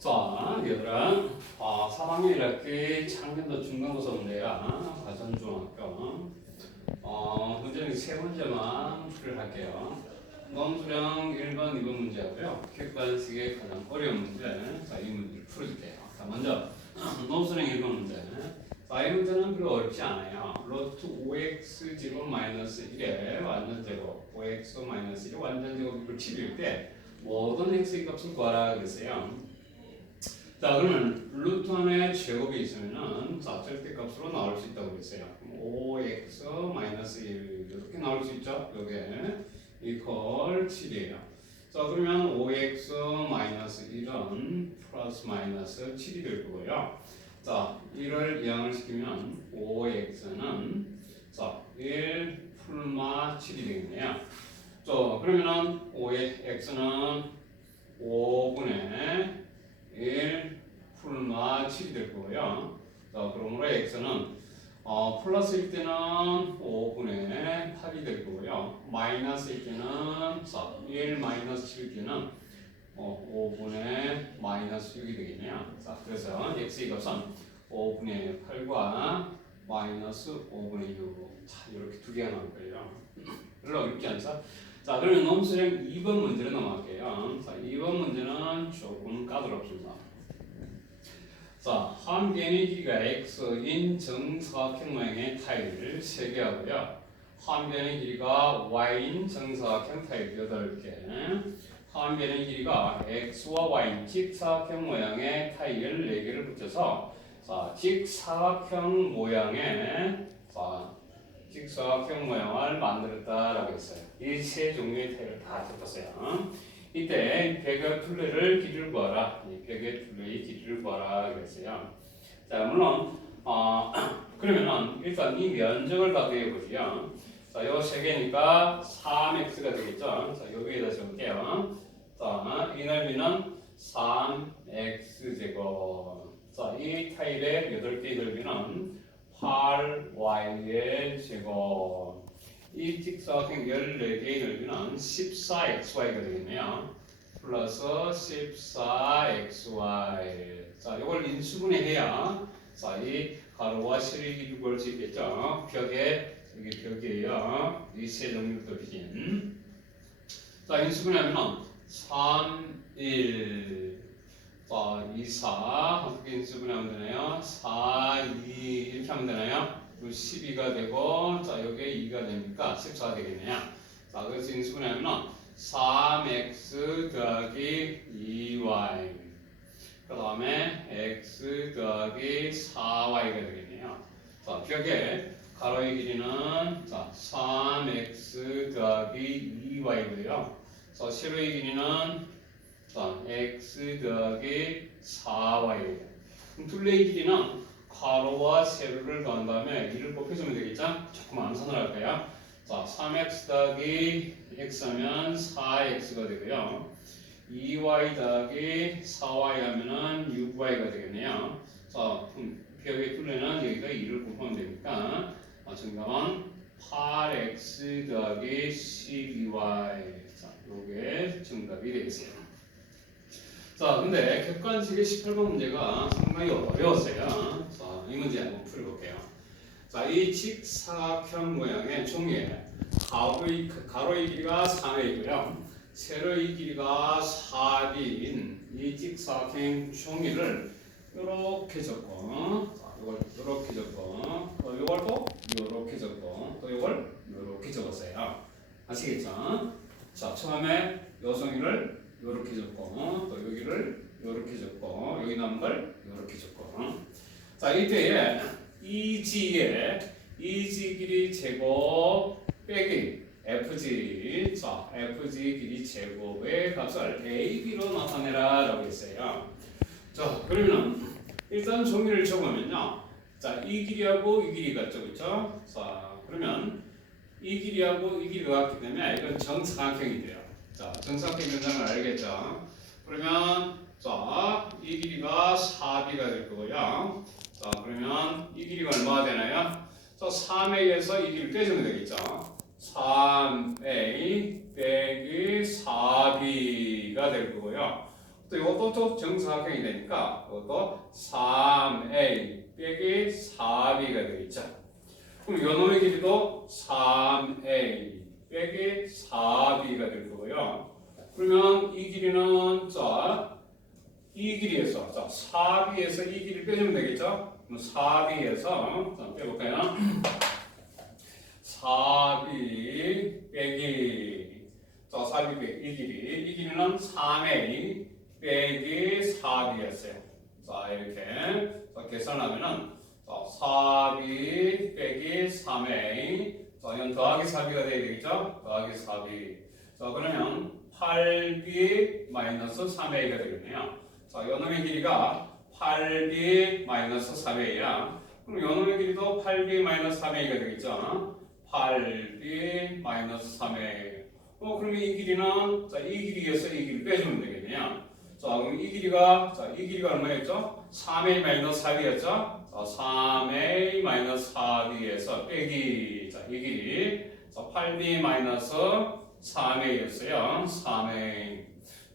자, 얘들아, 아, 3학년 1학기 창년도 중간고사 문제야. 과천중학교. 어, 문제는 세 문제만 풀을 할게요. 논술형 1번, 2번 문제하고요. 객관식의 가장 어려운 문제. 자, 이 문제를 풀어줄게요. 자, 먼저, 논술형 1번 문제. 자, 이 문제는 별로 어렵지 않아요. 로트 5x 제곱 마이너스 1에 완전 제곱, 5x 마이너스 1의 완전 제곱을 7일 때 모든 x의 값을 구하라 그랬어요. 자 그러면 루트 안에 제곱이 있으면은 자 절대 값으로 나올 수 있다고 그랬어요. 5x 마이너스 1 이렇게 나올 수 있죠. 요게 이퀄 7이에요. 자 그러면 5x 마이너스 1은 플러스 마이너스 7이 될 거고요. 자 1을 이항을 시키면 5x는 자 1 풀마 7이 되겠네요. 자 그러면은 5의 x는 5분의 1 풀마 7이 될 거고요. 자, 그러므로 x는 어, 플러스일 때는 5분의 8이 될 거고요. 마이너스일 때는 자, 1 마이너스 7일 때는 어, 5분의 마이너스 6이 되겠네요. 자, 그래서 x의 값은 5분의 8과 마이너스 5분의 6. 자, 이렇게 두 개가 나올 거예요. 별로 어렵지 않죠? 자, 그러면 넘수령 2번 문제로 넘어갈게요. 자, 2번 문제는 조금 까다롭습니다. 자, 한 변의 길이가 x인 정사각형 모양의 타일을 3개 하고요. 한 변의 길이가 y인 정사각형 타일 8개. 한 변의 길이가 x와 y인 직사각형 모양의 타일 4개를 붙여서 자, 직사각형 모양의 자, 직사각형 모양을 만들었다라고 했어요. 이 세 종류의 타일을 다 적었어요. 이때 벽의 둘레를 길이를 구하라. 이 벽의 둘레의 길이를 구하라 그랬어요. 자, 물론 어, 그러면은 일단 이 면적을 다 구해보지요. 자, 요 세 개니까 3x가 되겠죠. 자, 여기에다 적을게요. 자, 이 넓이는 3x 제곱. 자, 이 타일의 8개의 넓이는 8y의 제곱. 이 직사각형 14개의 넓이는 14xy가 되겠네요. 플러스 14xy. 자, 이걸 인수분해해야 자, 이 가로와 길이 구할 수 있겠죠. 벽에 여기 벽이에요. 이세 정육도 비진. 자, 인수분해하면 3, 1. 자, 2, 4. 어떻게 인수분해하면 되나요? 4, 2. 이렇게 하면 되나요? 12가 되고 자 여기에 2가 되니까 14가 되겠네요. 자 그래서 인수분해하면 3x 더하기 2y 그 다음에 x 더하기 4y가 되겠네요. 자 벽에 가로의 길이는 자 3x 더하기 2y고요. 자 세로의 길이는 자 x 더하기 4y예요. 그럼 둘레의 길이는 가로와 세로를 더한 다음에 1을 곱해주면 되겠죠? 조금 암산을 할까요? 자, 3x 더하기 x 하면 4x가 되고요. 2y 더하기 4y 하면은 6y가 되겠네요. 자, 벽의 둘레는 여기가 2를 곱하면 되니까 아, 정답은 8x 더하기 12y. 자, 요게 정답이 되겠어요. 자, 근데 객관식의 18번 문제가 상당히 어려웠어요. 자, 이 문제 한번 풀어볼게요. 자, 이 직사각형 모양의 종이에 가로의, 가로의 길이가 3회이고요. 세로의 길이가 4인 이 직사각형 종이를 이렇게 적고, 자, 이걸 이렇게 적고, 또 이걸 또 이렇게 적고, 또 이걸 이렇게 적었어요. 아시겠죠? 자, 처음에 요성이를 이렇게 적고 또 여기를 이렇게 적고 여기 남은 걸 이렇게 적고. 자 이때에 EG의 EG 길이 제곱 빼기 FG 자 FG 길이 제곱의 값을 AB로 나타내라 라고 했어요. 자 그러면 일단 종이를 적으면요. 자이 길이하고 이 길이 같죠 그쵸? 자 그러면 이 길이하고 이 길이가 같기 때문에 이건 정사각형이 돼요 자, 정사각형 현상을 알겠죠? 그러면 자, 이 길이가 4b가 될 거고요. 자, 그러면 이 길이가 얼마가 되나요? 자, 3a에서 이 길을 빼주면 되겠죠? 3a 빼기 4b가 될 거고요. 또 이것도 또 정사각형이 되니까 이것도 3a 빼기 4b가 되겠죠. 그럼 요 놈의 길이도 3a 빼기 4b가 될 거고요. 그러면 이 길이는 자, 이 길이에서 자, 4b에서 이 길이를 빼주면 되겠죠? 그럼 4b에서 자, 빼볼까요? 4b 빼기 자, 4b 빼기 이 길이 이 길이는 3a 빼기 4b였어요. 자, 이렇게 자, 계산하면은 자, 4b 빼기 3a 자, 이건 더하기 4b가 돼야 되겠죠? 더하기 4b 자, 그러면 8b 마이너스 3a가 되겠네요. 자, 요 놈의 길이가 8b 마이너스 4a야. 그럼 요 놈의 길이도 8b 마이너스 3a가 되겠죠? 8b 마이너스 3a. 어, 그러면 이 길이는 자, 이 길이에서 이 길이 빼주면 되겠네요. 자, 그럼 이 길이가 자, 이 길이가 얼마였죠? 3a 마이너스 4b였죠? 자, 3a 마이너스 4b에서 빼기 자, 이 길이 자, 8b 마이너스 3a였어요. 3a.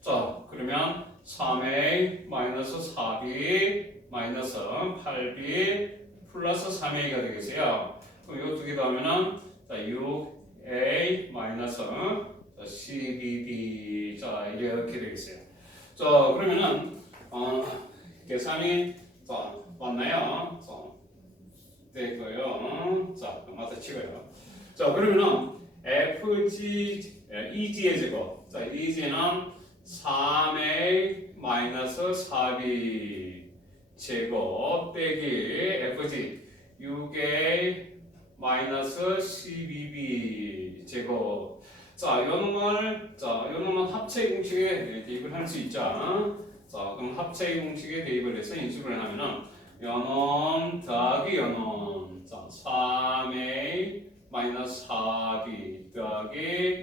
자, 그러면 3a 마이너스 4b 마이너스 8b 플러스 3a가 되겠어요. 그럼 이거 두개 더하면은 자, 6a 마이너스 자, 12b 자, 이렇게 되겠어요. 자, 그러면은 어, 계산이 자, 맞나요? 자, 되고요. 자, 맞다 치고요. 자, 그러면은 fg 예, eg의 제곱. 자, eg는 3a 마이너스 4b 제곱 빼기 fg 6a 마이너스 12b 제곱. 자, 요 놈을 자, 요 놈은 합체 공식에 대입을 할 수 있죠. 자, 그럼 합체 공식에 대입을 해서 인수분해 하면은 요놈 더하기 요놈. 자, 3a 마이너스 4b 더하기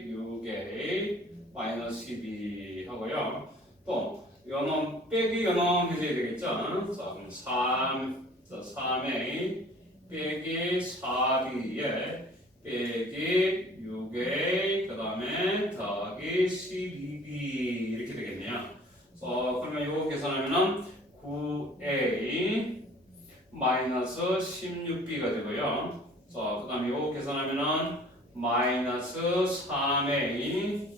6a 마이너스 12 하고요. 또 요놈 빼기 요놈 해줘야 되겠죠. 자, 그럼 3, 자, 3a 빼기 4b에 빼기 6a 그 다음에 더하기 12b 이렇게 되겠네요. 자, 그러면 요거 계산하면은 9a 마이너스 16b가 되고요. 자, 그 다음에 요거 계산하면은 마이너스 3a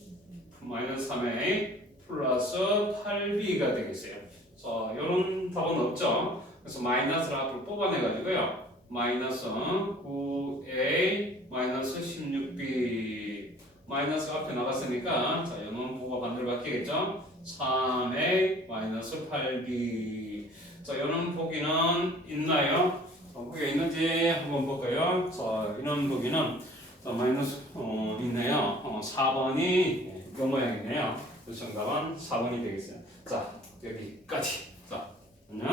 마이너스 3a 플러스 8b가 되겠어요. 자, 요런 답은 없죠. 그래서 마이너스를 앞으로 뽑아내가지고요. 마이너스 9a 마이너스 16b 마이너스 앞에 나갔으니까 자, 요놈 보고 반대로 바뀌겠죠. 3a 마이너스 8b 자, 요런 보기는 있나요? 어, 그게 있는지 한번 볼까요? 자, 이런 보기는 자, 마이너스 어, 있네요. 어, 4번이 이 모양이네요. 그래서 정답은 4번이 되겠어요. 자, 여기까지. 자, 안녕.